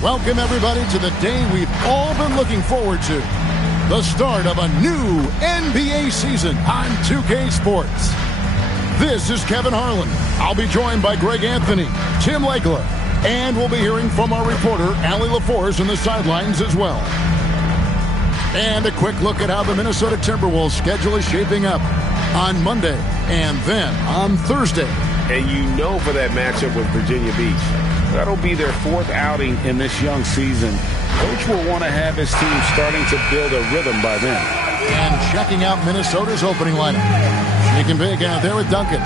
Welcome, everybody, to the day we've all been looking forward to. The start of a new NBA season on 2K Sports. This is Kevin Harlan. I'll be joined by Greg Anthony, Tim Legler, and we'll be hearing from our reporter, Allie LaForce, on the sidelines as well. And a quick look at how the Minnesota Timberwolves schedule is shaping up on Monday and then on Thursday. And you know, for that matchup with Virginia Beach, that'll be their fourth outing in this young season. Coach will want to have his team starting to build a rhythm by then. And checking out Minnesota's opening lineup. Shaking big out there with Duncan.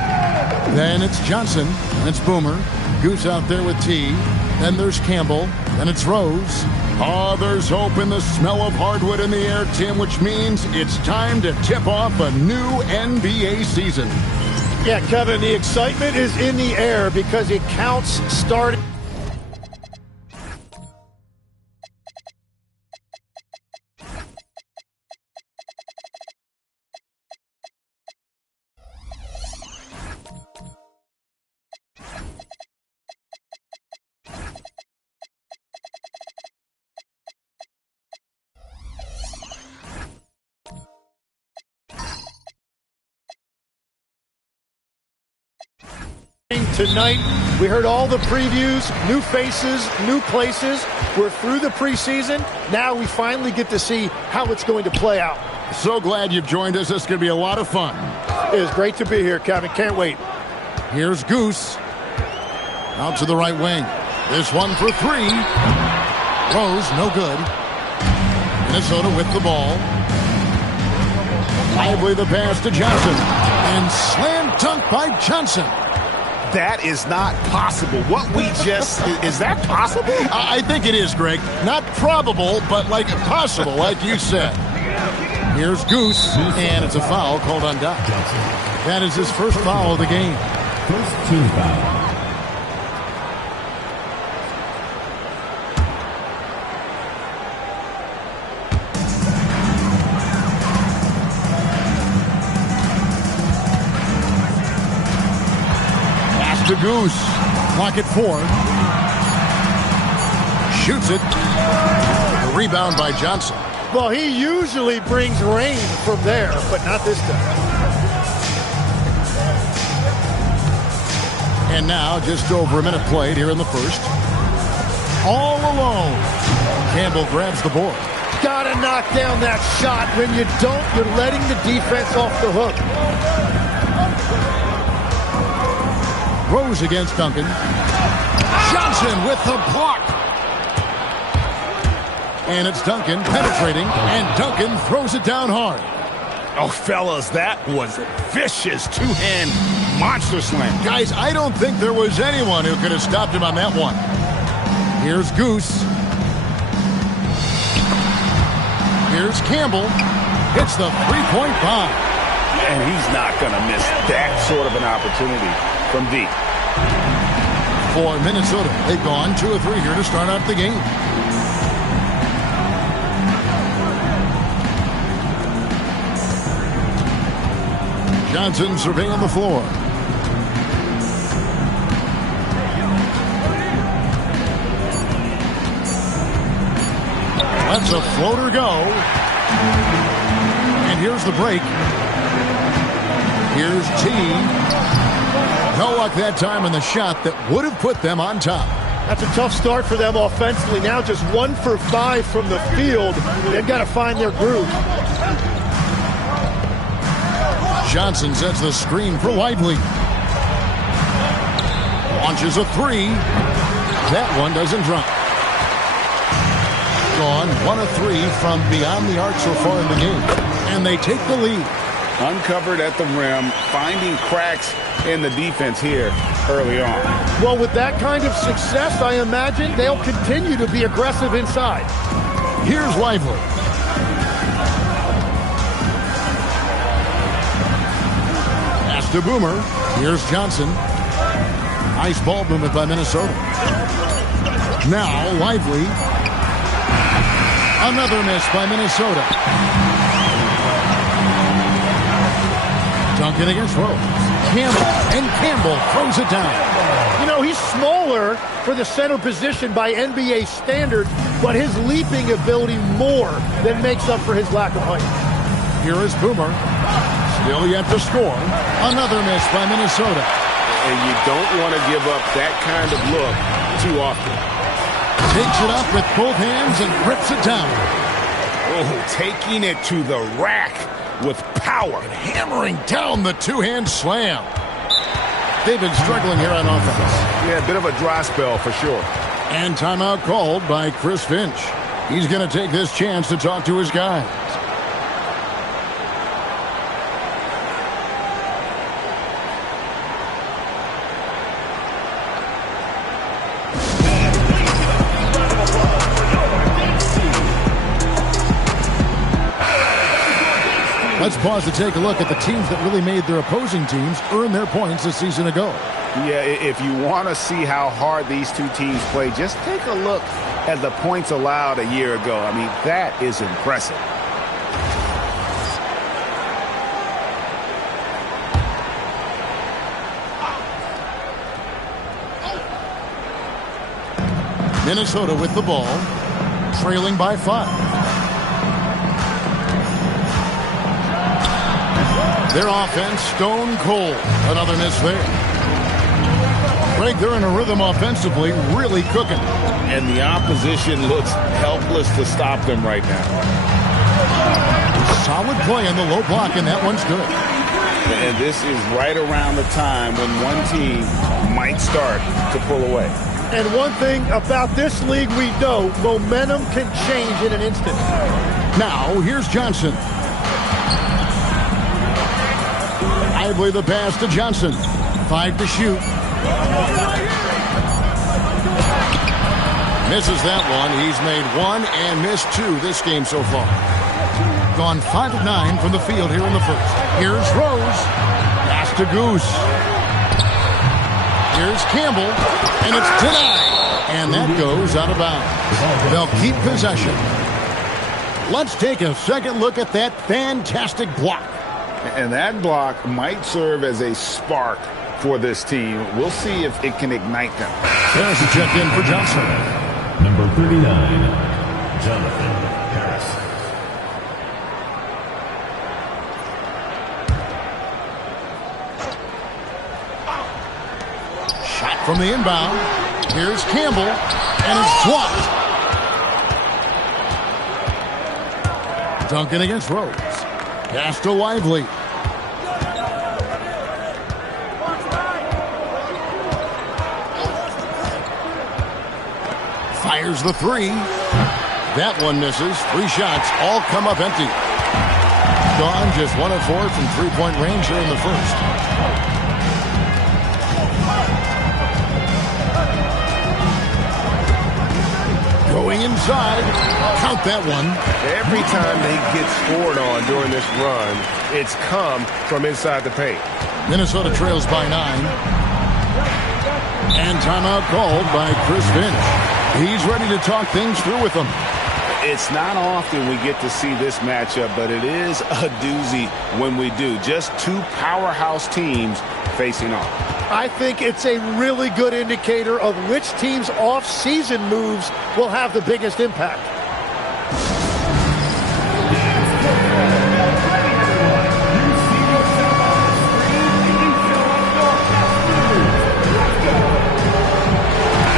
Then it's Johnson. And it's Boomer. Goose out there with T. Then there's Campbell. Then it's Rose. Oh, there's hope in the smell of hardwood in the air, Tim, which means it's time to tip off a new NBA season. Yeah, Kevin, the excitement is in the air because it counts starting. Tonight, we heard all the previews, new faces, new places. We're through the preseason. Now we finally get to see how it's going to play out. So glad you've joined us. This is going to be a lot of fun. It is great to be here, Kevin. Can't wait. Here's Goose. Out to the right wing. This one for three. Rose, no good. Minnesota with the ball. Lively the pass to Johnson. And slam dunk by Johnson. That is not possible. What we just... is that possible? I think it is, Greg. Not probable, but like possible, like you said. Here's Goose, and it's a foul called on Doc. That is his first foul of the game. First team foul. To Goose. Clock at 4. Shoots it. A rebound by Johnson. Well, he usually brings rain from there, but not this time. And now just over a minute played here in the first. All alone. Campbell grabs the board. Gotta knock down that shot. When you don't, you're letting the defense off the hook. Rose against Duncan. Johnson with the block. And it's Duncan penetrating, and Duncan throws it down hard. Oh, fellas, that was a vicious two-hand monster slam. Guys, I don't think there was anyone who could have stopped him on that one. Here's Goose. Here's Campbell. Hits the three-point bomb. And he's not going to miss that sort of an opportunity from deep. For Minnesota, they've gone 2 of 3 here to start out the game. Johnson surveying the floor. Lets a floater go. And here's the break. Here's T. No luck that time in the shot that would have put them on top. That's a tough start for them offensively. Now just 1 for 5 from the field. They've got to find their groove. Johnson sets the screen for Lively. Launches a 3. That one doesn't drop. Gone 1 of 3 from beyond the arc so far in the game. And they take the lead. Uncovered at the rim, finding cracks in the defense here early on. Well, with that kind of success, I imagine they'll continue to be aggressive inside. Here's Lively. to Boomer. Here's Johnson. Nice ball movement by Minnesota. Now Lively. Another miss by Minnesota. Duncan against Rose. Campbell throws it down. You know, he's smaller for the center position by NBA standard, but his leaping ability more than makes up for his lack of height. Here is Boomer. Still yet to score. Another miss by Minnesota. And you don't want to give up that kind of look too often. Takes it up with both hands and grips it down. Oh, taking it to the rack with power. And hammering down the two-hand slam. They've been struggling here on offense. Yeah, a bit of a dry spell for sure. And timeout called by Chris Finch. He's going to take this chance to talk to his guys. Let's pause to take a look at the teams that really made their opposing teams earn their points a season ago. Yeah, if you want to see how hard these two teams play, just take a look at the points allowed a year ago. I mean, that is impressive. Minnesota with the ball, trailing by 5. Their offense, stone cold. Another miss there. Greg, they're in a rhythm offensively, really cooking. And the opposition looks helpless to stop them right now. Solid play in the low block, and that one's good. And this is right around the time when one team might start to pull away. And one thing about this league we know, momentum can change in an instant. Now, here's Johnson. Lively the pass to Johnson. 5 to shoot. Misses that one. He's made 1 and missed 2 this game so far. Gone 5 of 9 from the field here in the first. Here's Rose. Pass to Goose. Here's Campbell. And it's denied. And that goes out of bounds. They'll keep possession. Let's take a second look at that fantastic block. And that block might serve as a spark for this team. We'll see if it can ignite them. There's a check in for Johnson. Number 39, Jonathan Harris. Shot from the inbound. Here's Campbell. And it's blocked. Duncan against Rose. Pass to Lively. Fires the 3. That one misses. 3 shots all come up empty. Gone just 1 of 4 from three-point range here in the first. Going inside. Count that one. Every time they get scored on during this run, it's come from inside the paint. Minnesota trails by 9. And timeout called by Chris Finch. He's ready to talk things through with them. It's not often we get to see this matchup, but it is a doozy when we do. Just 2 powerhouse teams facing off. I think it's a really good indicator of which team's off-season moves will have the biggest impact.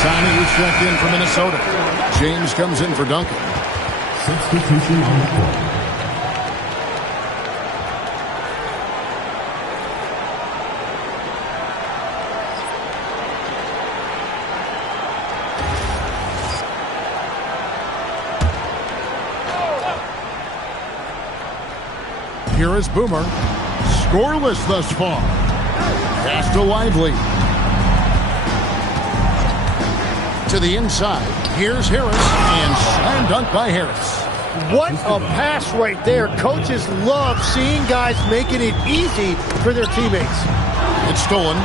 Tommy is checked in for Minnesota. James comes in for Duncan. Substitution on the court. Here is Boomer. Scoreless thus far. Pass to Lively. To the inside. Here's Harris. And slam dunk by Harris. What a pass right there. Coaches love seeing guys making it easy for their teammates. It's stolen.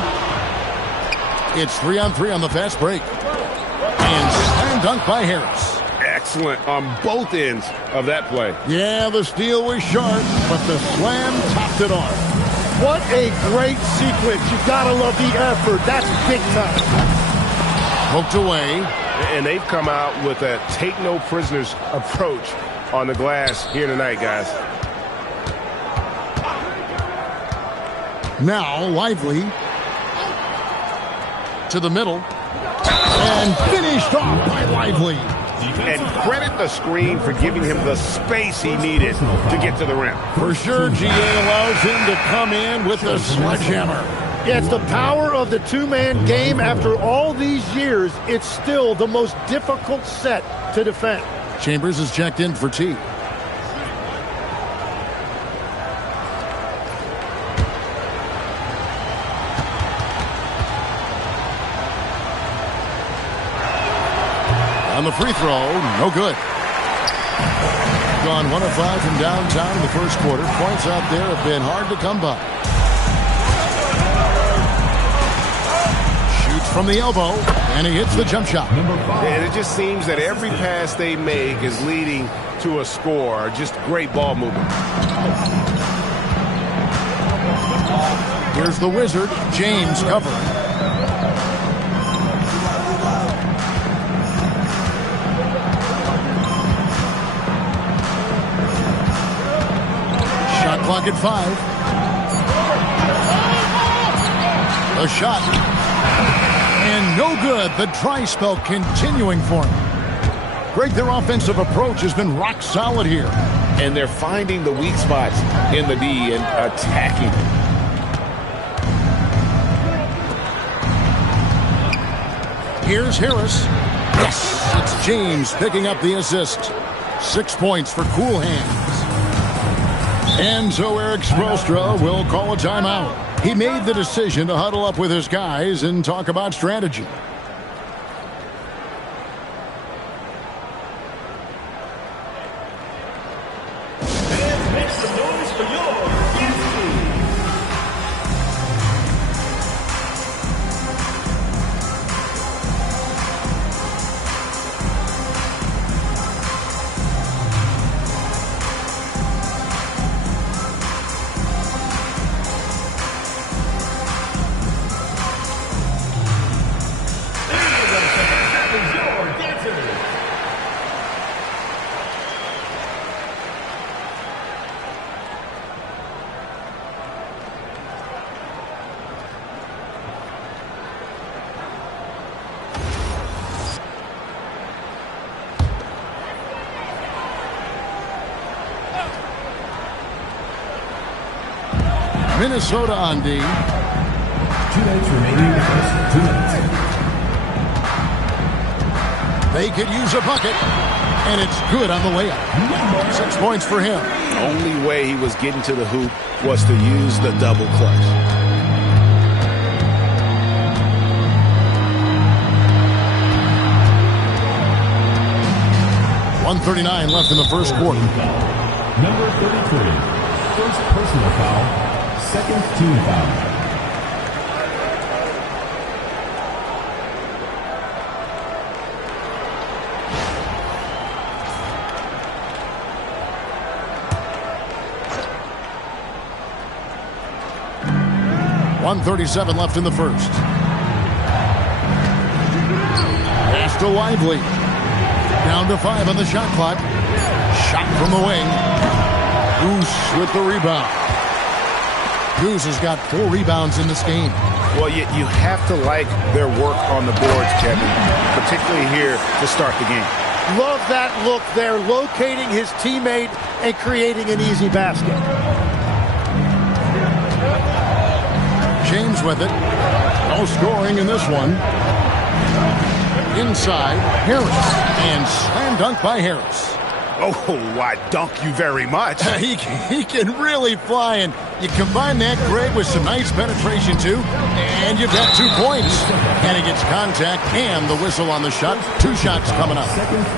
It's 3-on-3 on the fast break. And slam dunk by Harris. Excellent on both ends of that play. Yeah, the steal was sharp, but the slam topped it off. What a great sequence. You've got to love the effort. That's big time. Poked away. And they've come out with a take-no-prisoners approach on the glass here tonight, guys. Now, Lively. To the middle. And finished off by Lively. And credit the screen for giving him the space he needed to get to the rim. For sure, GA allows him to come in with the sledgehammer. Yeah, it's the power of the two-man game. After all these years, it's still the most difficult set to defend. Chambers is checked in for T. On the free throw, no good. Gone 1 of 5 from downtown in the first quarter. Points out there have been hard to come by. Shoots from the elbow, and he hits the jump shot. And it just seems that every pass they make is leading to a score. Just great ball movement. Here's the Wizard, James covering. Shot clock at 5. A shot. And no good. The dry spell continuing for him. Greg, their offensive approach has been rock solid here. And they're finding the weak spots in the D and attacking. Here's Harris. Yes, it's James picking up the assist. 6 points for cool hands. And so Eric Spoelstra will call a timeout. He made the decision to huddle up with his guys and talk about strategy. Minnesota on D. 2 minutes remaining. 2 minutes. They could use a bucket, and it's good on the layup. 6 points for him. The only way he was getting to the hoop was to use the double clutch. .139 left in the first quarter. Number 33. First personal foul. Second team foul. .137 left in the first. Pass to Lively. Down to 5 on the shot clock. Shot from the wing. Goose with the rebound. Goose has got 4 rebounds in this game. Well, you have to like their work on the boards, Kevin, particularly here to start the game. Love that look there, locating his teammate and creating an easy basket. James with it. No scoring in this one. Inside, Harris. And slam dunk by Harris. Oh, I dunk you very much. He can really fly, and you combine that, Greg, with some nice penetration, too, and you've got 2 points. And he gets contact and the whistle on the shot. 2 shots coming up.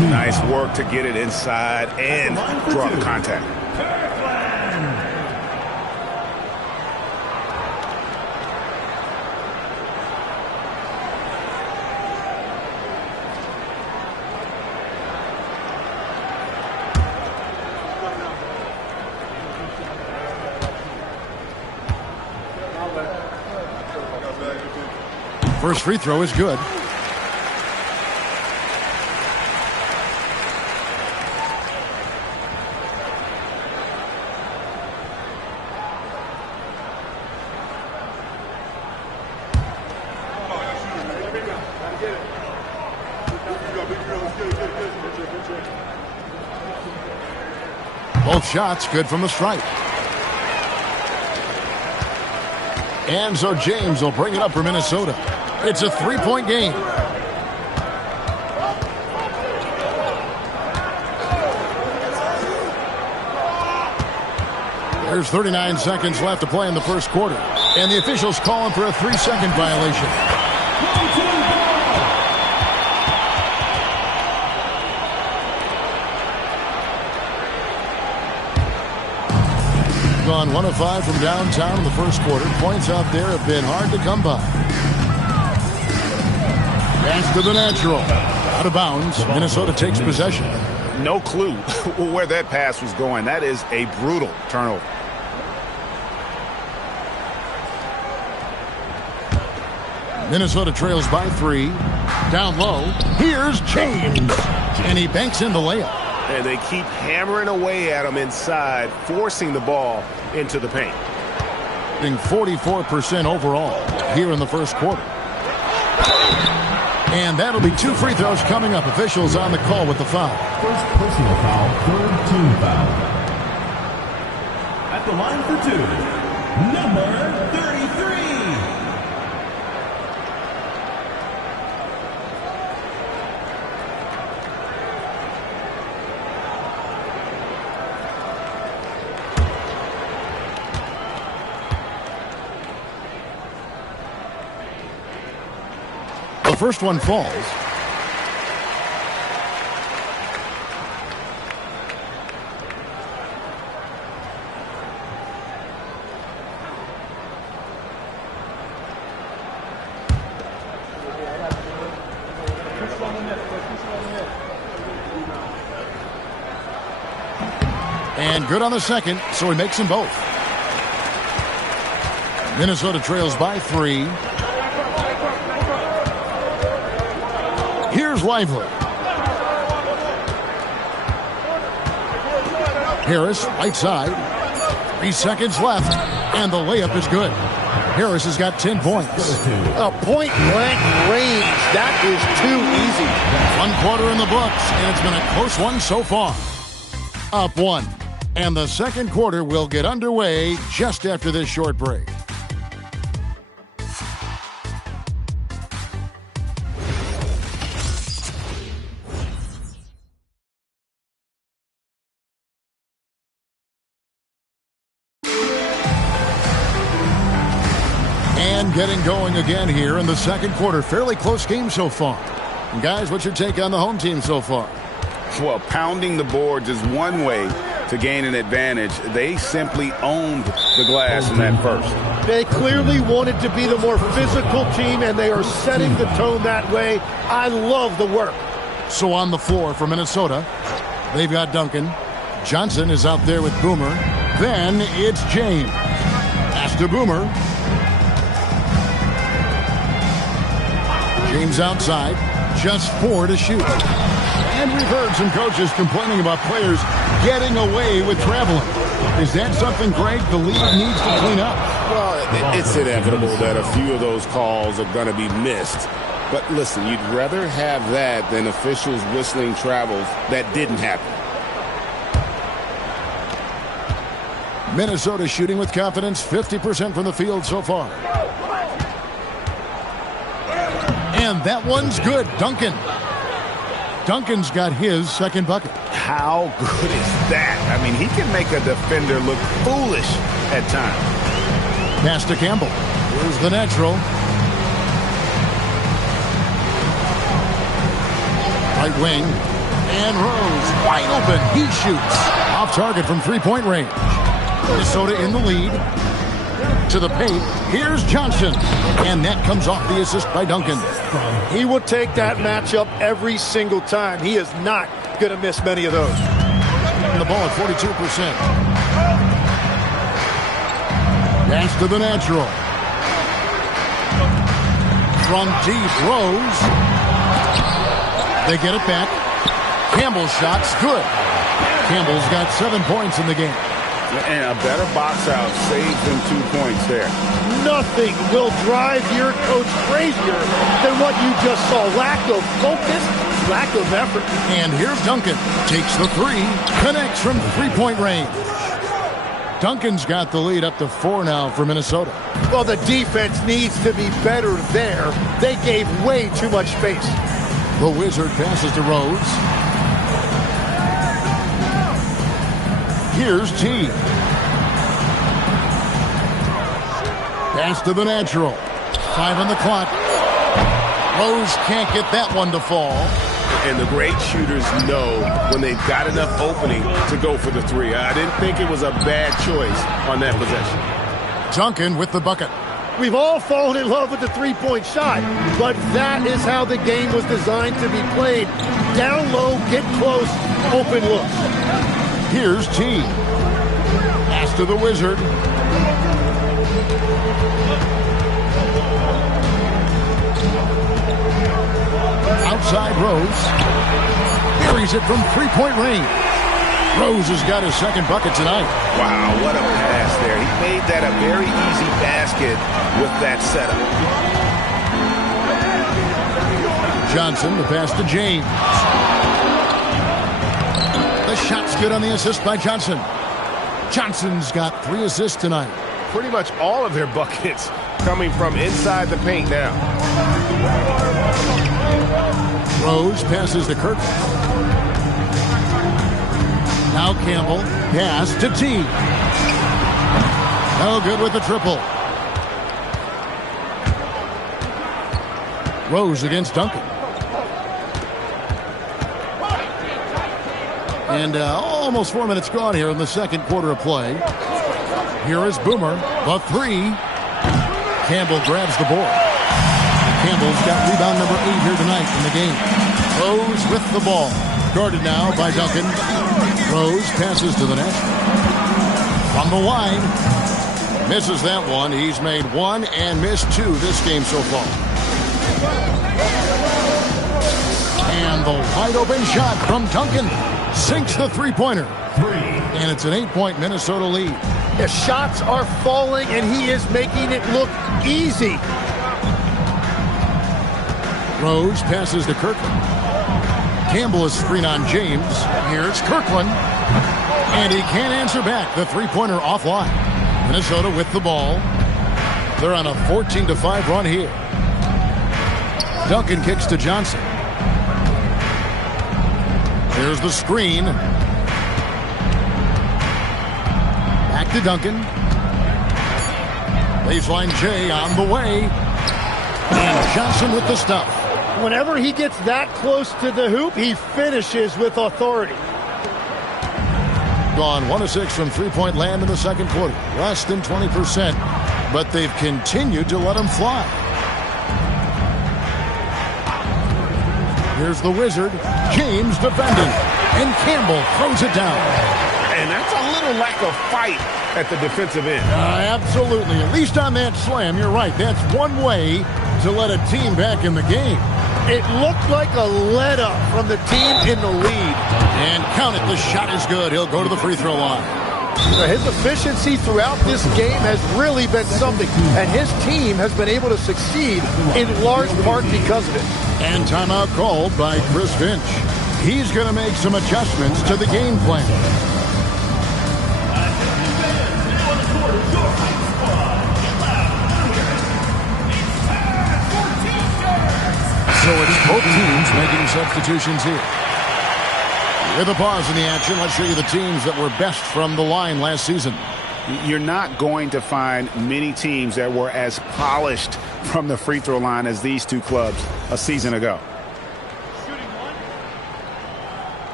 Nice work to get it inside and draw the contact. First free throw is good. Both shots good from the stripe. And so James will bring it up for Minnesota. It's a 3-point game. There's 39 seconds left to play in the first quarter. And the officials calling for a 3-second violation. Gone 1 of 5 from downtown in the first quarter. Points out there have been hard to come by. Pass to the natural. Out of bounds. Minnesota takes possession. No clue where that pass was going. That is a brutal turnover. Minnesota trails by 3. Down low. Here's James. And he banks in the layup. And they keep hammering away at him inside, forcing the ball into the paint. 44% overall here in the first quarter. And that'll be 2 free throws coming up. Officials on the call with the foul. First personal foul, third team foul. At the line for 2, number 33. The first one falls. And good on the second, so he makes them both. Minnesota trails by 3. Here's Lively. Harris, right side. 3 seconds left, and the layup is good. Harris has got 10 points. A point-blank range. That is too easy. 1 quarter in the books, and it's been a close one so far. Up 1. And the second quarter will get underway just after this short break. And getting going again here in the second quarter. Fairly close game so far. And guys, what's your take on the home team so far? Well, pounding the boards is one way to gain an advantage. They simply owned the glass in that first. They clearly wanted to be the more physical team, and they are setting the tone that way. I love the work. So on the floor for Minnesota, they've got Duncan. Johnson is out there with Boomer. Then it's James. Pass to Boomer. James outside. Just 4 to shoot. And we've heard some coaches complaining about players getting away with traveling. Is that something, Greg, the league needs to clean up? Well, it's inevitable that a few of those calls are going to be missed. But listen, you'd rather have that than officials whistling travels that didn't happen. Minnesota shooting with confidence, 50% from the field so far. And that one's good. Duncan. Duncan's got his second bucket. How good is that? I mean, he can make a defender look foolish at times. Pass to Campbell. Here's the natural. Right wing. And Rose wide open. He shoots. Off target from three-point range. Minnesota in the lead. To the paint. Here's Johnson. And that comes off the assist by Duncan. He will take that matchup every single time. He is not going to miss many of those. The ball at 42%. Pass to the natural. From deep, Rose. They get it back. Campbell's shot's good. Campbell's got 7 points in the game. And a better box out saves them 2 points there. Nothing will drive your coach crazier than what you just saw. Lack of focus, lack of effort. And here's Duncan. Takes the three. Connects from three-point range. Duncan's got the lead up to 4 now for Minnesota. Well, the defense needs to be better there. They gave way too much space. The Wizard passes to Rose. Here's T. Pass to the natural. 5 on the clock. Rose can't get that one to fall. And the great shooters know when they've got enough opening to go for the three. I didn't think it was a bad choice on that possession. Duncan with the bucket. We've all fallen in love with the three-point shot, but that is how the game was designed to be played. Down low, get close, open looks. Here's T. Pass to the Wizard. Outside Rose. Buries it from three-point range. Rose has got his second bucket tonight. Wow, what a pass there. He made that a very easy basket with that setup. Johnson, the pass to James. The shot's good on the assist by Johnson. Johnson's got 3 assists tonight. Pretty much all of their buckets coming from inside the paint now. Rose passes to Kirk. Now Campbell. Pass to T. No good with the triple. Rose against Duncan. And almost 4 minutes gone here in the second quarter of play. Here is Boomer. The three. Campbell grabs the board. Campbell's got rebound number 8 here tonight in the game. Rose with the ball. Guarded now by Duncan. Rose passes to the net. From the line. Misses that one. He's made 1 and missed 2 this game so far. And the wide open shot from Duncan. Sinks the three-pointer. And it's an 8-point Minnesota lead. The shots are falling, and he is making it look easy. Rose passes to Kirkland. Campbell is screen on James. Here's Kirkland. And he can't answer back. The three-pointer offline. Minnesota with the ball. They're on a 14-5 run here. Duncan kicks to Johnson. Here's the screen. Back to Duncan. Baseline J on the way. And Johnson with the stuff. Whenever he gets that close to the hoop, he finishes with authority. Gone 1 of 6 from three-point land in the second quarter. Less than 20%, but they've continued to let him fly. Here's the Wizard. James defending. And Campbell throws it down. And that's a little lack of fight at the defensive end. Absolutely. At least on that slam, you're right. That's one way to let a team back in the game. It looked like a let-up from the team in the lead. And count it. The shot is good. He'll go to the free throw line. His efficiency throughout this game has really been something, and his team has been able to succeed in large part because of it. And timeout called by Chris Finch. He's going to make some adjustments to the game plan. So it's both teams making substitutions here. With a pause in the action, let's show you the teams that were best from the line last season. You're not going to find many teams that were as polished from the free throw line as these two clubs a season ago.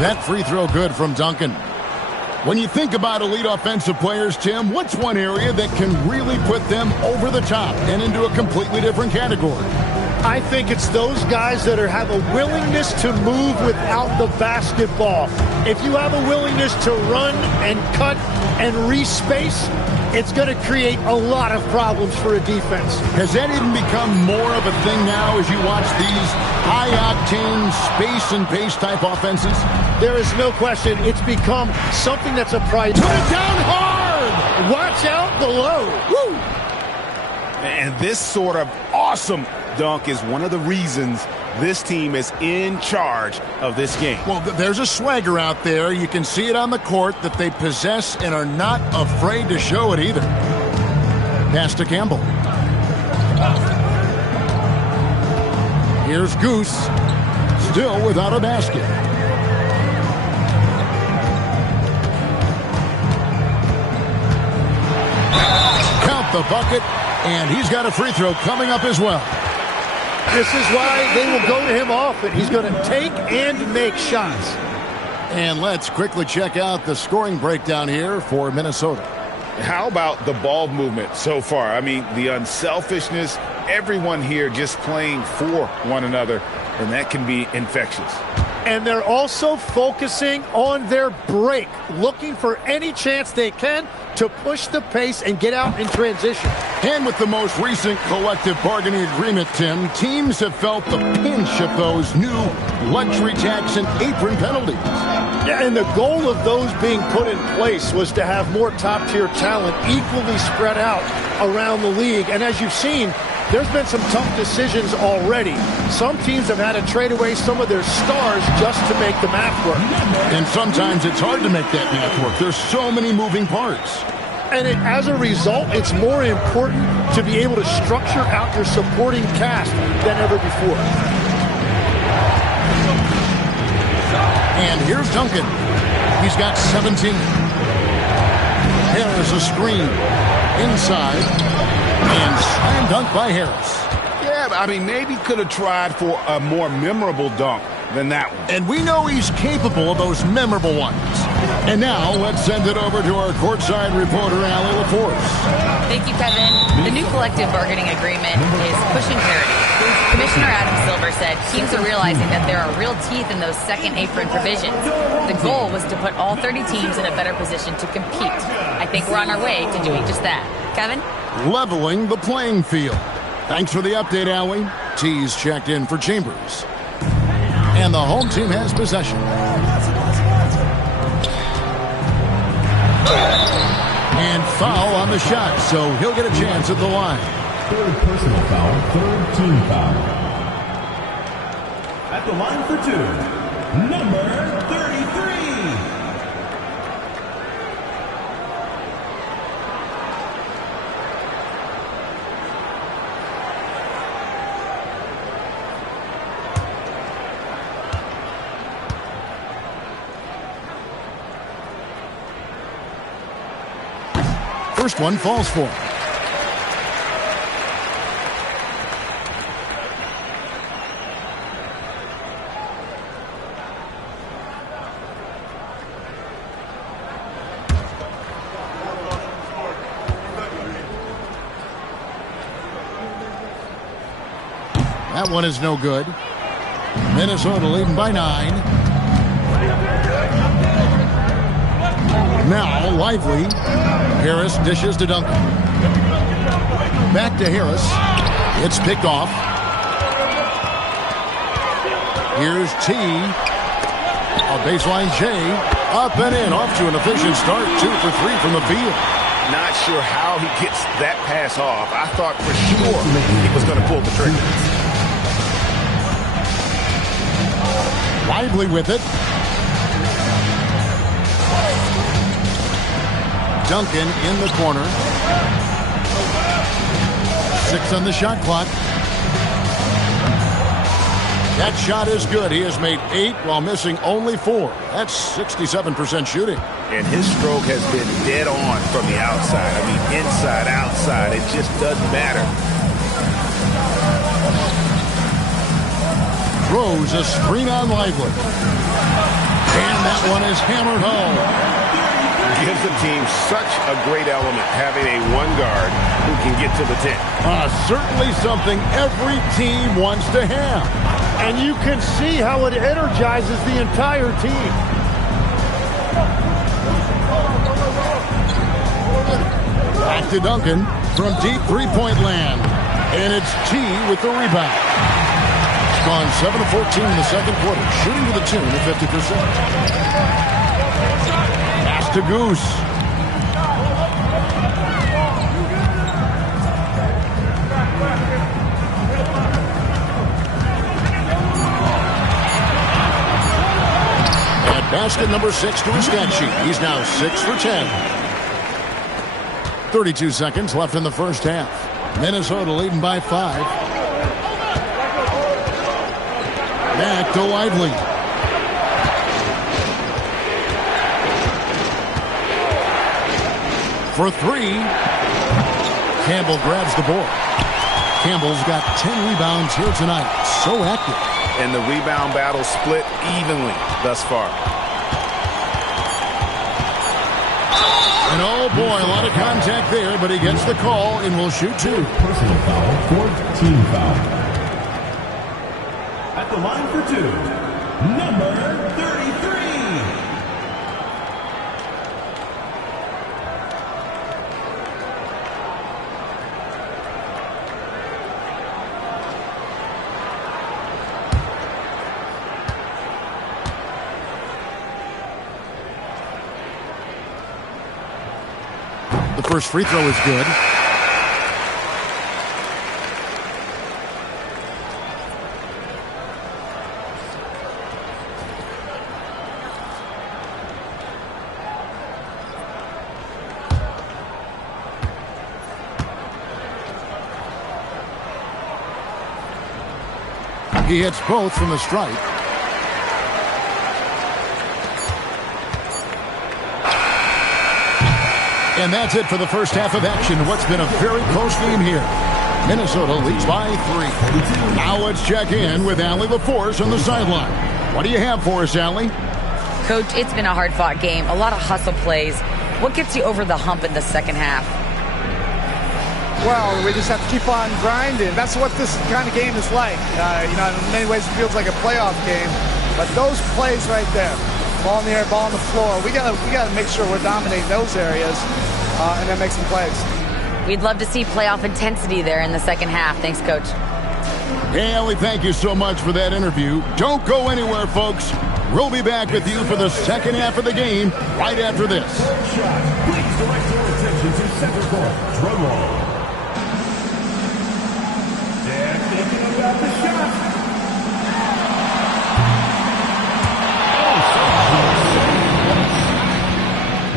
That free throw good from Duncan. When you think about elite offensive players, Tim, what's one area that can really put them over the top and into a completely different category? I think it's those guys that have a willingness to move without the basketball. If you have a willingness to run and cut and respace, it's going to create a lot of problems for a defense. Has that even become more of a thing now as you watch these high-octane space and pace type offenses? There is no question. It's become something that's a priority. Put it down hard! Watch out below. Woo! And this sort of awesome dunk is one of the reasons this team is in charge of this game. Well, there's a swagger out there. You can see it on the court that they possess and are not afraid to show it either. Pass to Campbell. Here's Goose, still without a basket. Count the bucket, and he's got a free throw coming up as well. This is why they will go to him often. He's going to take and make shots. And let's quickly check out the scoring breakdown here for Minnesota. How about the ball movement so far? I mean, the unselfishness, everyone here just playing for one another, and that can be infectious. And they're also focusing on their break, looking for any chance they can to push the pace and get out in transition. And with the most recent collective bargaining agreement, Tim, teams have felt the pinch of those new luxury tax and apron penalties. Yeah, and the goal of those being put in place was to have more top-tier talent equally spread out around the league. And as you've seen, there's been some tough decisions already. Some teams have had to trade away some of their stars just to make the math work. And sometimes it's hard to make that math work. There's so many moving parts. And as a result, it's more important to be able to structure out your supporting cast than ever before. And here's Duncan. He's got 17. There's a screen. Inside. And slam dunk by Harris. Yeah, I mean, maybe could have tried for a more memorable dunk than that one. And we know he's capable of those memorable ones. And now, let's send it over to our courtside reporter, Allie LaForce. Thank you, Kevin. The new collective bargaining agreement is pushing parity. Commissioner Adam Silver said teams are realizing that there are real teeth in those second apron provisions. The goal was to put all 30 teams in a better position to compete. I think we're on our way to doing just that. Kevin? Leveling the playing field. Thanks for the update, Allie. T's checked in for Chambers. And the home team has possession. And foul on the shot, so he'll get a chance at the line. Third personal foul, third team foul. At the line for two, number 33. First one falls for him. That one is no good. Minnesota leading by 9. Now Lively. Harris dishes to Duncan. Back to Harris. It's picked off. Here's T. A baseline J. Up and in. Off to an efficient start. 2 for 3 from the field. Not sure how he gets that pass off. I thought for sure he was going to pull the trigger. Lively with it. Duncan in the corner. 6 on the shot clock. That shot is good. He has made 8 while missing only 4. That's 67% shooting. And his stroke has been dead on from the outside. I mean, inside, outside. It just doesn't matter. Throws a screen on Lively. And that one is hammered home. Gives the team such a great element having a one guard who can get to the 10. Certainly something every team wants to have. And you can see how it energizes the entire team. Back to Duncan from deep three-point land. And it's T with the rebound. It's gone 7 of 14 in the second quarter, shooting to the tune of 50%. To Goose. At basket number 6 to his stat sheet. He's now 6 for 10. 32 seconds left in the first half. Minnesota leading by 5. Back to Lively. For 3. Campbell grabs the board. Campbell's got 10 rebounds here tonight. So active. And the rebound battle split evenly thus far. And oh boy, a lot of contact there, but he gets the call and will shoot 2. Personal foul, 4th team foul. At the line for 2, number 33. The first free throw is good. He hits both from the stripe. And that's it for the first half of action. What's been a very close game here. Minnesota leads by 3. Now let's check in with Allie LaForce on the sideline. What do you have for us, Allie? Coach, it's been a hard-fought game. A lot of hustle plays. What gets you over the hump in the second half? Well, we just have to keep on grinding. That's what this kind of game is like. In many ways it feels like a playoff game. But those plays right there, ball in the air, ball on the floor, we gotta make sure we're dominating those areas and then make some plays. We'd love to see playoff intensity there in the second half. Thanks, Coach. Hey, Allie, thank you so much for that interview. Don't go anywhere, folks. We'll be back with you for the second half of the game right after this. Please direct your attention to center court. Drum roll. They're thinking about the shot.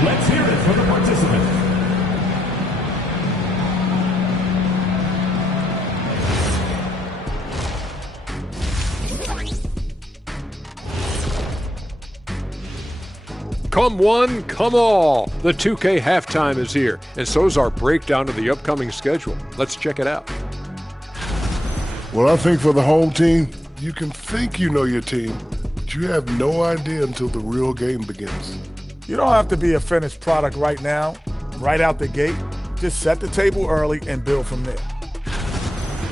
Let's hear it for the participant. Come one, come all. The 2K halftime is here, and so's our breakdown of the upcoming schedule. Let's check it out. Well, I think for the home team, you can think you know your team, but you have no idea until the real game begins. You don't have to be a finished product right now, right out the gate. Just set the table early and build from there.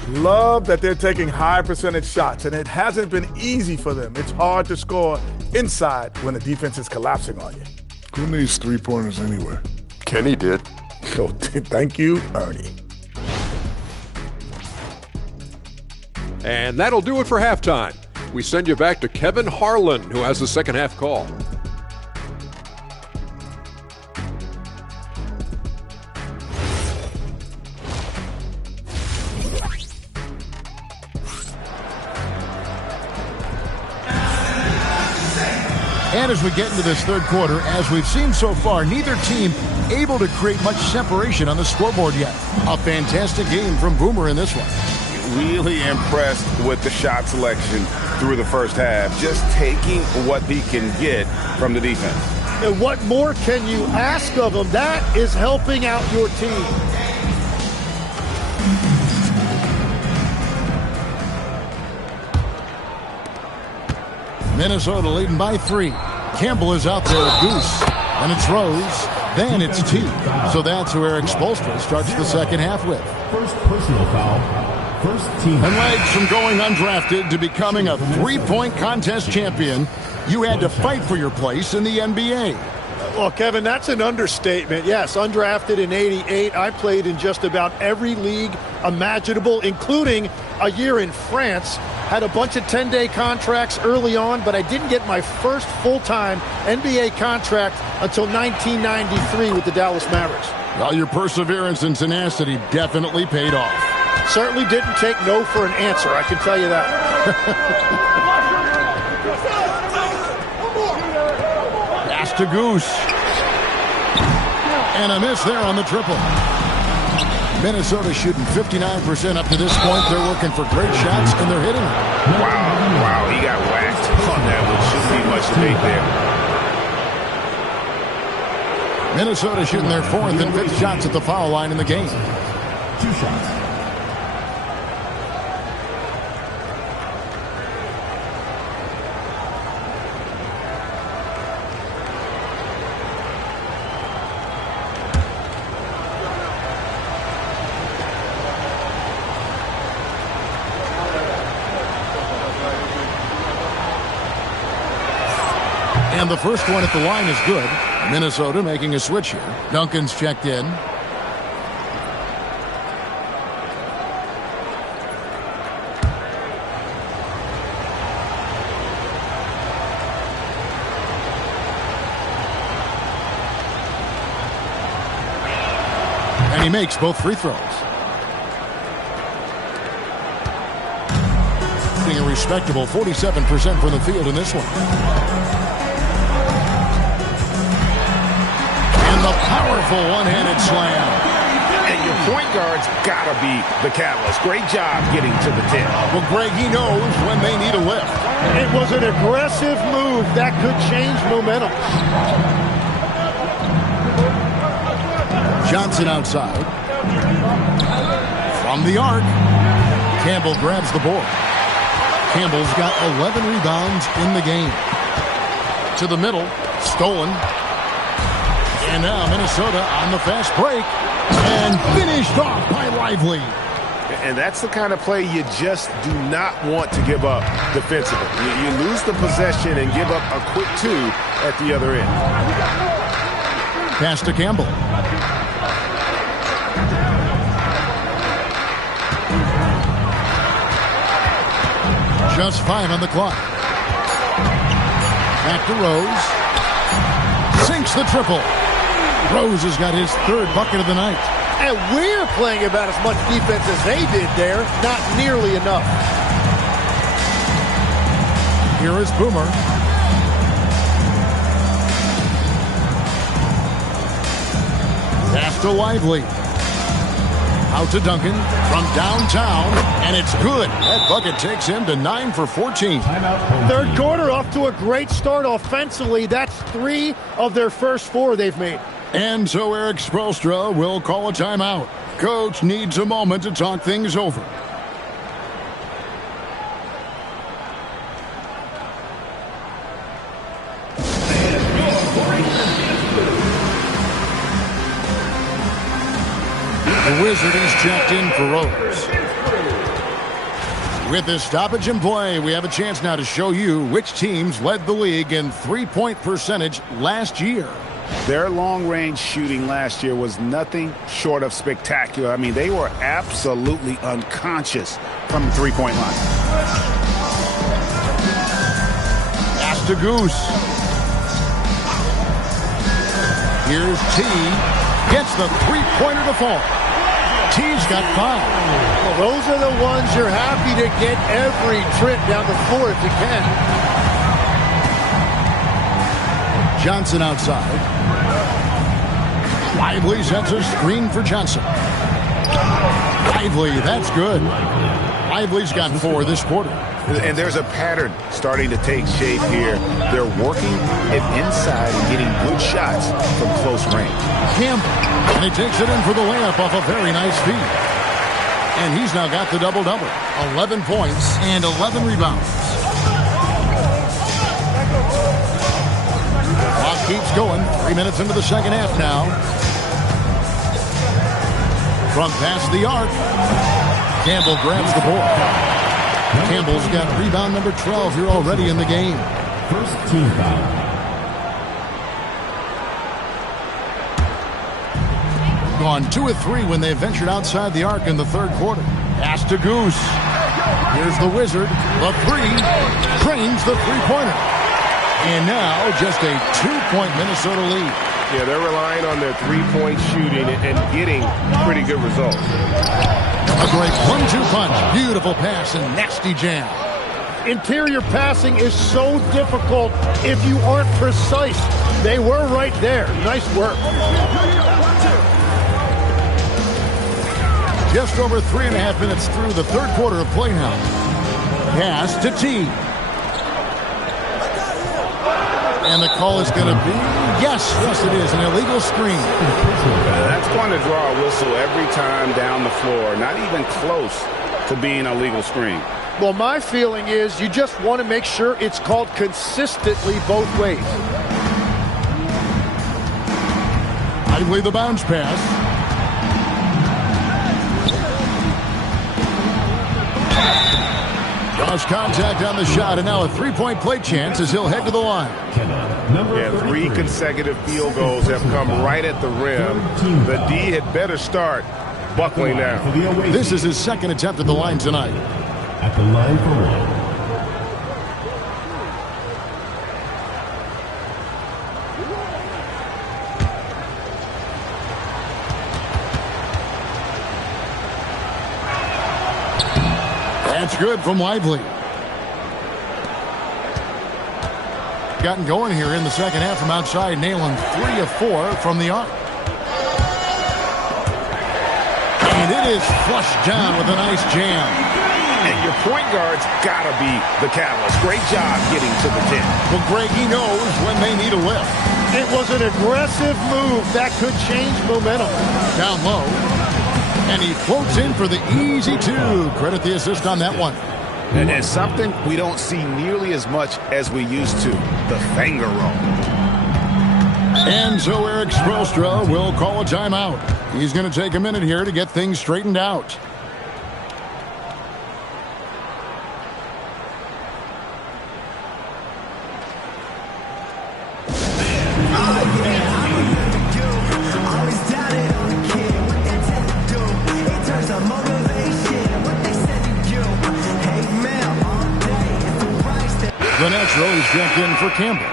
Love that they're taking high percentage shots, and it hasn't been easy for them. It's hard to score inside when the defense is collapsing on you. Who needs three-pointers anyway? Kenny did. So thank you, Ernie. And that'll do it for halftime. We send you back to Kevin Harlan, who has the second half call. And as we get into this third quarter, as we've seen so far, neither team able to create much separation on the scoreboard yet. A fantastic game from Boomer in this one. Really impressed with the shot selection through the first half, just taking what he can get from the defense. And what more can you ask of him? That is helping out your team. Minnesota leading by 3. Campbell is out there, Goose. And it's Rose. Then it's T. So that's who Eric Spoelstra starts the second half with. First personal foul. First team. And legs from going undrafted to becoming a three-point contest champion, you had to fight for your place in the NBA. Well, Kevin, that's an understatement. Yes, undrafted in '88. I played in just about every league imaginable, including a year in France. Had a bunch of 10-day contracts early on, but I didn't get my first full-time NBA contract until 1993 with the Dallas Mavericks. Well, your perseverance and tenacity definitely paid off. Certainly didn't take no for an answer, I can tell you that. Pass to Goose. And a miss there on the triple. Minnesota shooting 59% up to this point. They're looking for great shots, and they're hitting them. Wow, he got whacked on that one. Shouldn't be much debate there. Minnesota shooting their 4th and 5th shots at the foul line in the game. 2 shots. And the first one at the line is good. Minnesota making a switch here. Duncan's checked in. And he makes both free throws. Being a respectable 47% from the field in this one. The powerful one-handed slam. And your point guard's got to be the catalyst. Great job getting to the 10. Well, Greg, he knows when they need a lift. It was an aggressive move that could change momentum. Johnson outside. From the arc. Campbell grabs the board. Campbell's got 11 rebounds in the game. To the middle. Stolen. And now Minnesota on the fast break and finished off by Lively. And that's the kind of play you just do not want to give up defensively. You lose the possession and give up a quick 2 at the other end. Pass to Campbell. Just 5 on the clock. Back to Rose. Sinks the triple. Rose has got his 3rd bucket of the night. And we're playing about as much defense as they did there. Not nearly enough. Here is Boomer. Pass to Lively. Out to Duncan from downtown, and it's good. That bucket takes him to 9 for 14. Third quarter off to a great start offensively. That's 3 of their first 4 they've made. And so Eric Spoelstra will call a timeout. Coach needs a moment to talk things over. The Wizard is checked in for Rose. With this stoppage in play, we have a chance now to show you which teams led the league in three-point percentage last year. Their long-range shooting last year was nothing short of spectacular. I mean, they were absolutely unconscious from the three-point line. Pass to Goose. Here's T. Gets the three-pointer to fall. T's got 5. Well, those are the ones you're happy to get every trip down the floor if you can. Johnson outside. Lively sets a screen for Johnson. Lively, that's good. Lively's got 4 this quarter. And there's a pattern starting to take shape here. They're working it inside and getting good shots from close range. Campbell, and he takes it in for the layup off a very nice feed. And he's now got the double-double. 11 points and 11 rebounds. Clock keeps going. 3 minutes into the second half now. From past the arc, Campbell grabs the ball. Campbell's got rebound number 12 here already in the game. First team foul. Gone 2 of 3 when they ventured outside the arc in the third quarter. Pass to Goose. Here's the Wizard. The 3. Trains the three-pointer. And now just a 2-point Minnesota lead. Yeah, they're relying on their three-point shooting and getting pretty good results. A great 1-2 punch. Beautiful pass and nasty jam. Interior passing is so difficult if you aren't precise. They were right there. Nice work. Just over 3.5 minutes through the third quarter of play now. Pass to T. And the call is going to be, yes, it is, an illegal screen. That's going to draw a whistle every time down the floor. Not even close to being a legal screen. Well, my feeling is you just want to make sure it's called consistently both ways. Lively the bounce pass. Draws contact on the shot, and now a three-point play chance as he'll head to the line. Yeah, 3 consecutive field goals have come right at the rim. The D had better start buckling down. This is his second attempt at the line tonight. At the line for 1. That's good from Lively. Gotten going here in the second half from outside, nailing 3 of 4 from the arc. And it is flushed down with a nice jam. And your point guard's got to be the catalyst. Great job getting to the 10. Well, Greg, he knows when they need a lift. It was an aggressive move that could change momentum. Down low. And he floats in for the easy 2. Credit the assist on that one. And something we don't see nearly as much as we used to, the finger roll. And so Eric Spoelstra will call a timeout. He's going to take a minute here to get things straightened out. The natural is jumped in for Campbell.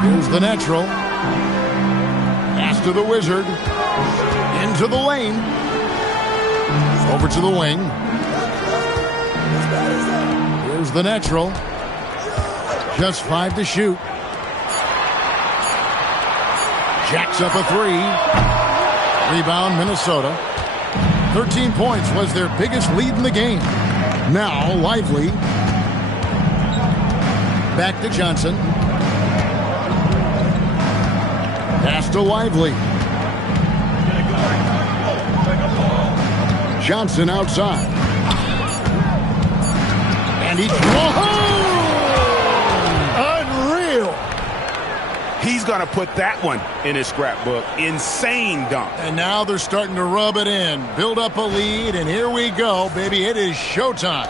Here's the natural. Pass to the Wizard. Into the lane. Over to the wing. Here's the natural. Just 5 to shoot. Jacks up a 3. Rebound, Minnesota. 13 points was their biggest lead in the game. Now, Lively. Back to Johnson. Pass to Lively. Johnson outside. And he... Unreal! He's going to put that one in his scrapbook. Insane dunk. And now they're starting to rub it in. Build up a lead, and here we go, baby. It is showtime.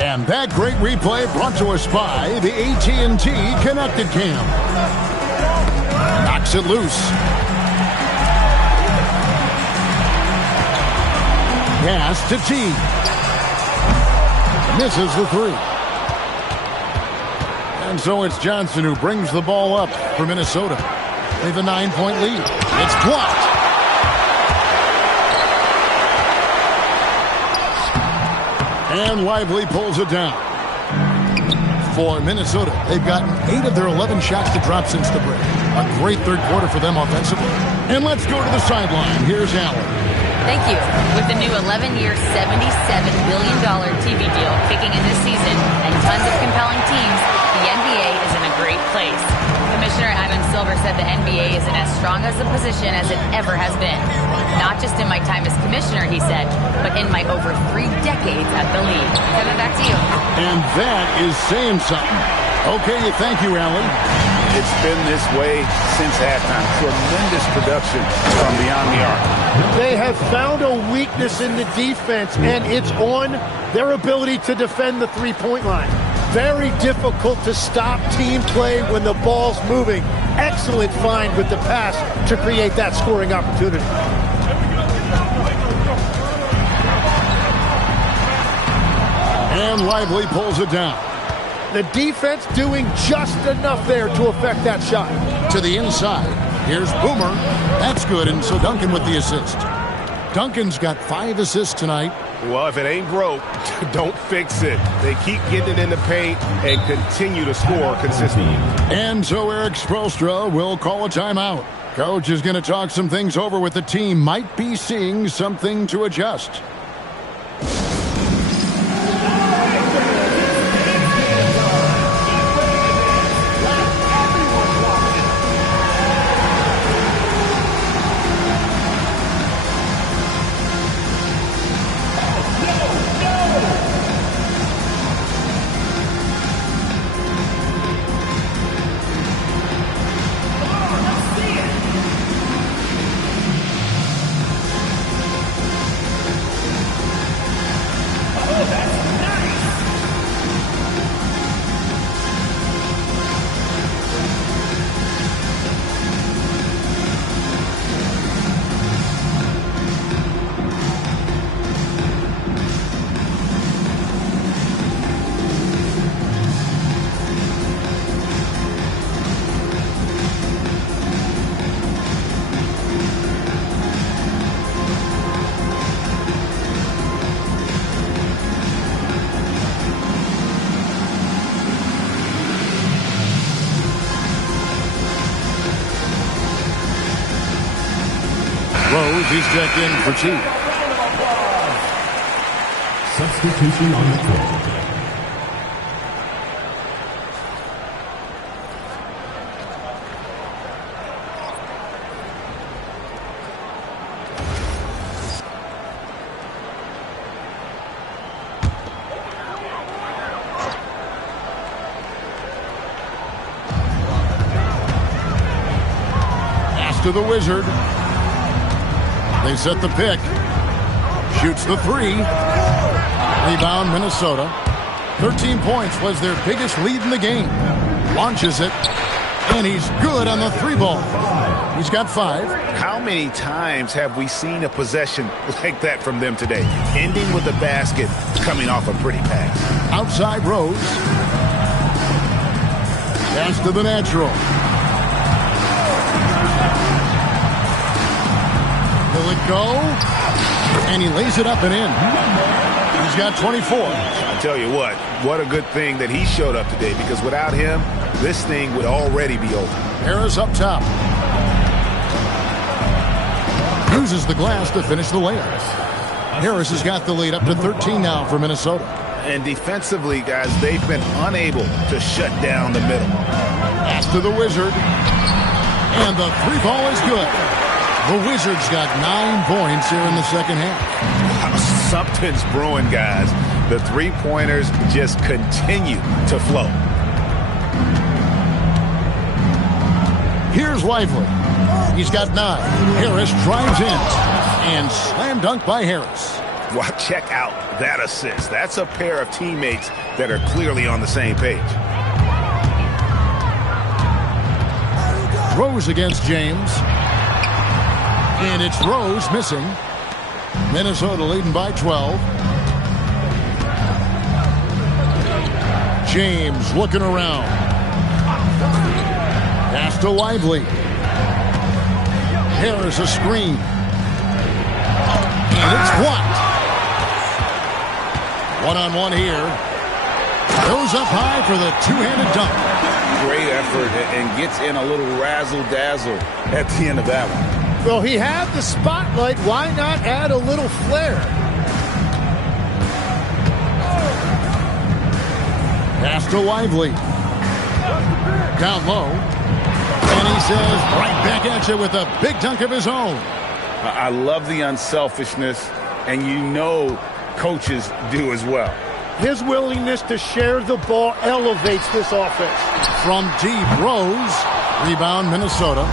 And that great replay brought to us by the AT&T Connected Cam. Knocks it loose. Pass to T. Misses the three. And so it's Johnson who brings the ball up for Minnesota. They have a 9-point lead. It's blocked. And Lively pulls it down. For Minnesota, they've gotten 8 of their 11 shots to drop since the break. A great third quarter for them offensively. And let's go to the sideline. Here's Allen. Thank you. With the new 11-year, $77 billion TV deal kicking in this season and tons of compelling teams, the NBA is in a great place. Commissioner Adam Silver said the NBA is in as strong as a position as it ever has been. Not just in my time as commissioner, he said, but in my over 3 decades at the league. Kevin, back to you. And that is saying something. Okay, thank you, Allen. It's been this way since halftime. Tremendous production from beyond the arc. They have found a weakness in the defense, and it's on their ability to defend the three-point line. Very difficult to stop team play when the ball's moving. Excellent find with the pass to create that scoring opportunity. And Lively pulls it down. The defense doing just enough there to affect that shot. To the inside. Here's Boomer. That's good, and so Duncan with the assist. Duncan's got 5 assists tonight. Well, if it ain't broke, don't fix it. They keep getting it in the paint and continue to score consistently. And so Eric Spoelstra will call a timeout. Coach is going to talk some things over with the team. Might be seeing something to adjust. Rose, he's checked in for Chief. Substitution on the court. Pass to the Wizard. They set the pick. Shoots the three. Rebound, Minnesota. 13 points was their biggest lead in the game. Launches it. And he's good on the 3 ball. He's got 5. How many times have we seen a possession like that from them today? Ending with a basket, coming off a pretty pass. Outside Rose. Pass to the natural. Will it go? And he lays it up and in. He's got 24. I tell you what a good thing that he showed up today, because without him, this thing would already be over. Harris up top. Uses the glass to finish the layup. Harris has got the lead up to 13 now for Minnesota. And defensively, guys, they've been unable to shut down the middle. Pass to the Wizard. And the 3 ball is good. The Wizards got 9 points here in the second half. Something's brewing, guys. The 3-pointers just continue to flow. Here's Lively. He's got 9. Harris drives in. And slam dunk by Harris. Well, check out that assist. That's a pair of teammates that are clearly on the same page. Rose against James. And it's Rose missing. Minnesota leading by 12. James looking around. Pass to Lively. Harris a screen. And it's blocked. One-on-one here. Goes up high for the two-handed dunk. Great effort and gets in a little razzle-dazzle at the end of that one. Well, he had the spotlight. Why not add a little flair? Pass to Lively. Down low. And he says right back at you with a big dunk of his own. I love the unselfishness, and you know coaches do as well. His willingness to share the ball elevates this offense. From deep, Rose. Rebound, Minnesota.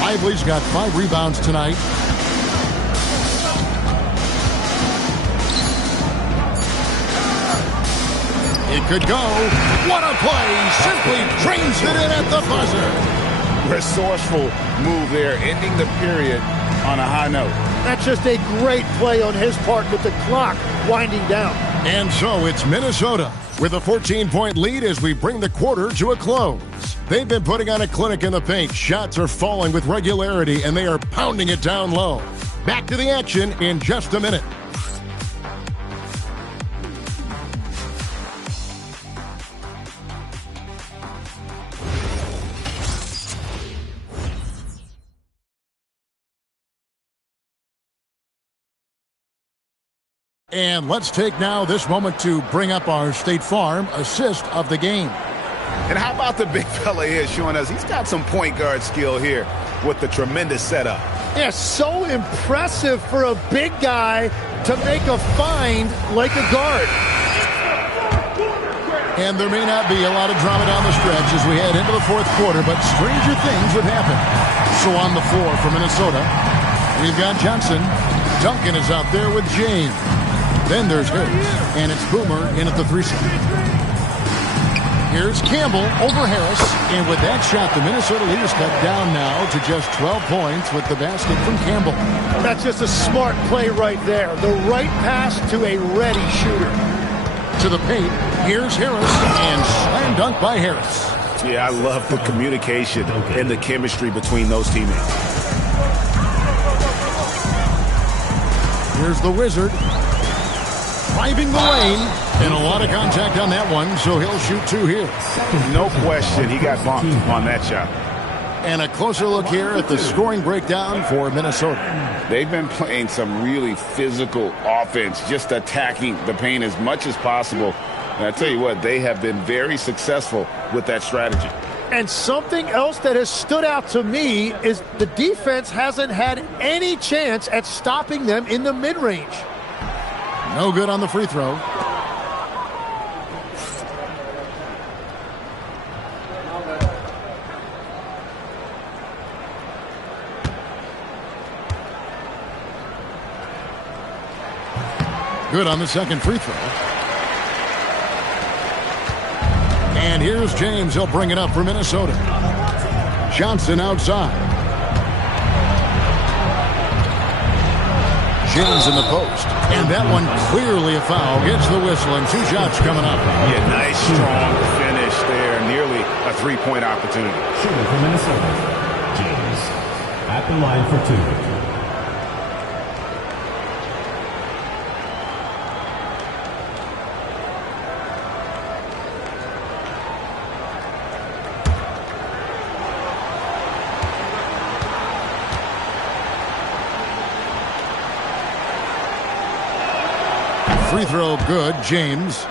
Lively's got 5 rebounds tonight. It could go. What a play. Simply drains it in at the buzzer. Resourceful move there, ending the period on a high note. That's just a great play on his part with the clock winding down. And so it's Minnesota with a 14-point lead as we bring the quarter to a close. They've been putting on a clinic in the paint. Shots are falling with regularity, and they are pounding it down low. Back to the action in just a minute. And let's take now this moment to bring up our State Farm assist of the game. And how about the big fella here showing us he's got some point guard skill here with the tremendous setup. Yeah, so impressive for a big guy to make a find like a guard. And there may not be a lot of drama down the stretch as we head into the fourth quarter, but stranger things have happened. So on the floor for Minnesota, we've got Johnson. Duncan is out there with James. Then there's Harris, and it's Boomer in at the 3 spot. Here's Campbell over Harris, and with that shot, the Minnesota leaders cut down now to just 12 points with the basket from Campbell. That's just a smart play right there. The right pass to a ready shooter. To the paint, here's Harris, and slam dunk by Harris. Yeah, I love the communication and the chemistry between those teammates. Here's the Wizard. Driving the lane, and a lot of contact on that one, so he'll shoot 2 here. No question, he got bumped on that shot. And a closer look here at the scoring breakdown for Minnesota. They've been playing some really physical offense, just attacking the paint as much as possible. And I tell you what, they have been very successful with that strategy. And something else that has stood out to me is the defense hasn't had any chance at stopping them in the mid-range. No good on the free throw. Good on the second free throw. And here's James. He'll bring it up for Minnesota. Johnson outside. James in the post. And that one clearly a foul. Gets the whistle, and 2 shots coming up. Yeah, nice, strong finish there. Nearly a 3-point opportunity. Shooting for Minnesota, James at the line for 2. Free throw good, James.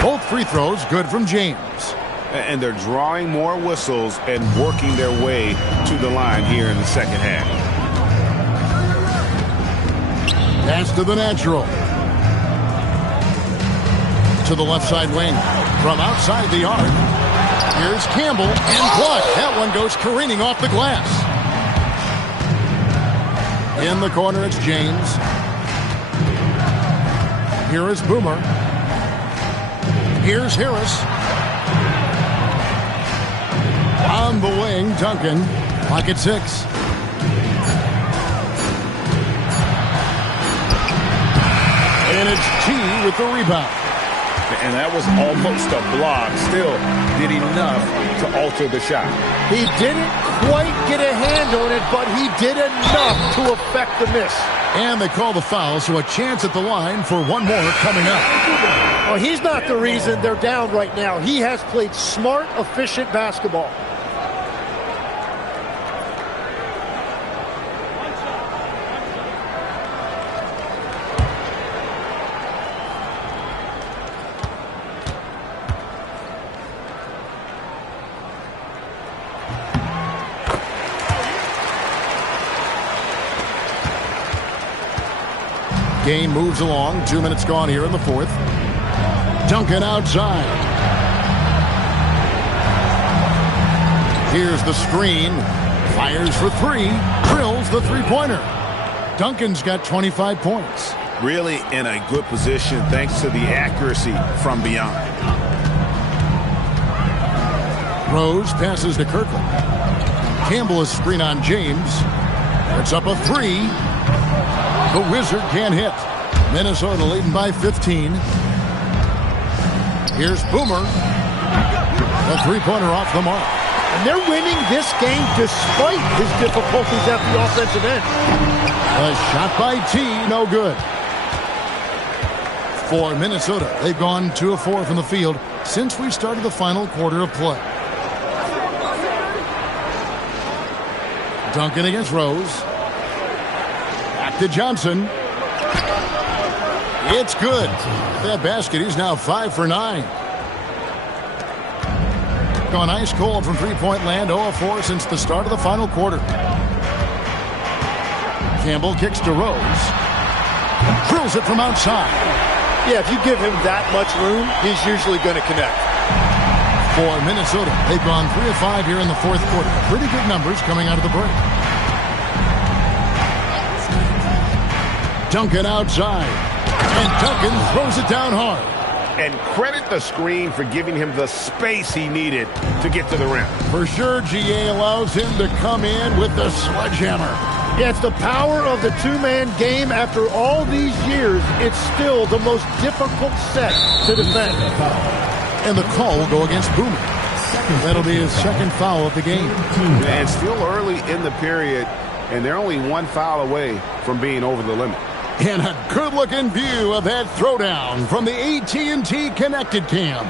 Both free throws good from James. And they're drawing more whistles and working their way to the line here in the second half. Pass to the natural. To the left side wing. From outside the arc. Here's Campbell and blocked. That one goes careening off the glass. In the corner, it's James. Here is Boomer. Here's Harris. On the wing, Duncan. Pocket 6. And it's T with the rebound. And that was almost a block. Still did enough to alter the shot. He didn't quite get a hand on it, but he did enough to affect the miss. And they call the foul, so a chance at the line for one more coming up. Well, he's not the reason they're down right now. He has played smart, efficient basketball. Game moves along. 2 minutes gone here in the fourth. Duncan outside. Here's the screen. Fires for 3. Drills the three-pointer. Duncan's got 25 points. Really in a good position thanks to the accuracy from beyond. Rose passes to Kirkland. Campbell is screen on James. It's up a 3. The Wizard can't hit. Minnesota leading by 15. Here's Boomer. The three-pointer off the mark. And they're winning this game despite his difficulties at the offensive end. A shot by T, no good. For Minnesota, they've gone 2 of 4 from the field since we started the final quarter of play. Duncan against Rose. Back to Johnson. It's good. That basket, he's now 5 for 9. Gone ice cold from three-point land, 0 of 4 since the start of the final quarter. Campbell kicks to Rose. Drills it from outside. Yeah, if you give him that much room, he's usually going to connect. For Minnesota, they've gone 3 of 5 here in the fourth quarter. Pretty good numbers coming out of the break. Duncan outside. And Duncan throws it down hard. And credit the screen for giving him the space he needed to get to the rim. For sure, GA allows him to come in with the sledgehammer. Yeah, it's the power of the two-man game. After all these years, it's still the most difficult set to defend. And the call will go against Boomer. That'll be his second foul of the game. And still early in the period, and they're only 1 foul away from being over the limit. And a good-looking view of that throwdown from the AT&T Connected Cam.